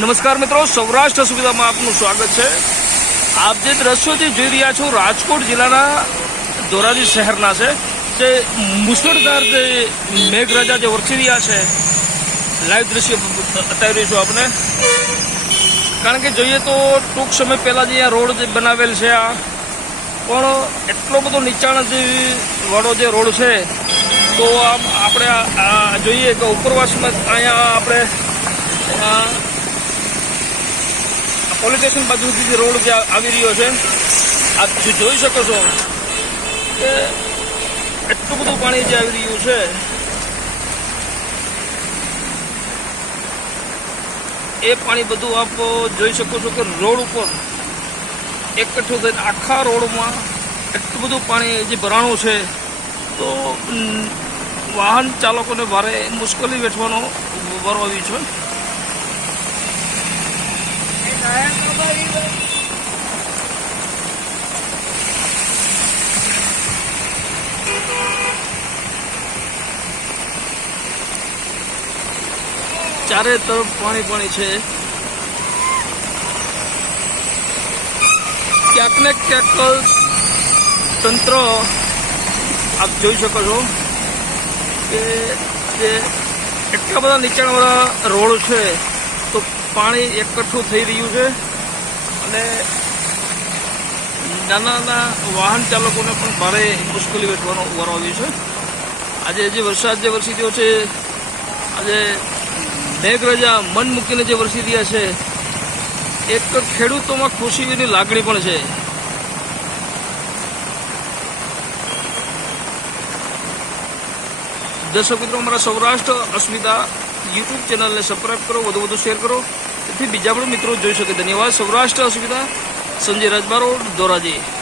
નમસ્કાર મિત્રો, સૌરાષ્ટ્ર સુવિધામાં આપનું સ્વાગત છે. આપ જે દ્રશ્યોથી જોઈ રહ્યા છો, રાજકોટ જિલ્લાના ધોરાજી શહેરના છે, જે મુસળધાર જે મેઘરાજા જે વરસી રહ્યા છે. લાઈવ દ્રશ્ય બતાવી રહ્યું છું આપને. કારણ કે જોઈએ તો ટૂંક સમય પહેલાં જે અહીંયા રોડ જે બનાવેલ છે આ, પણ એટલો બધો નીચાણ જે વાળો જે રોડ છે, તો આમ આપણે જોઈએ કે ઉપરવાસમાં અહીંયા આપણે પોલીસ સ્ટેશન બાજુથી જે રોડ જે આવી રહ્યો છે આપ જોઈ શકો છો કે એટલું બધું પાણી જે આવી રહ્યું છે એ પાણી બધું આપ જોઈ શકો છો કે રોડ ઉપર એકઠું થઈને આખા રોડમાં એટલું બધું પાણી જે ભરાણું છે તો વાહન ચાલકોને ભારે મુશ્કેલી વેઠવાનો વારો આવ્યો છે ચારે તરફ પાણી પાણી છે. ક્યાંક ને ક્યાંક તંત્ર, આપ જોઈ શકો છો કે જે એટલા બધા નીચાણવાળા રોડ છે, તો પાણી એકઠું થઈ રહ્યું છે. અને નાના નાના વાહન ચાલકોને પણ ભારે મુશ્કેલી વેઠવાનો ઉભારો આવ્યો છે. આજે જે વરસાદ જે વરસી રહ્યો છે, આજે મેઘરાજા મન મૂકીને જે વરસી રહ્યા છે, એક ખેડૂતોમાં ખુશીની લાગણી પણ છે. દર્શક મિત્રો, અમારા સૌરાષ્ટ્ર અસ્મિતા યુટ્યુબ ચેનલને સબસ્ક્રાઈબ કરો, વધુ વધુ શેર કરો. તેથી બીજા પણ મિત્રો જોઈ શકે. ધન્યવાદ. સૌરાષ્ટ્ર સુવિધા સંજય રાજબારો ધોરાજી.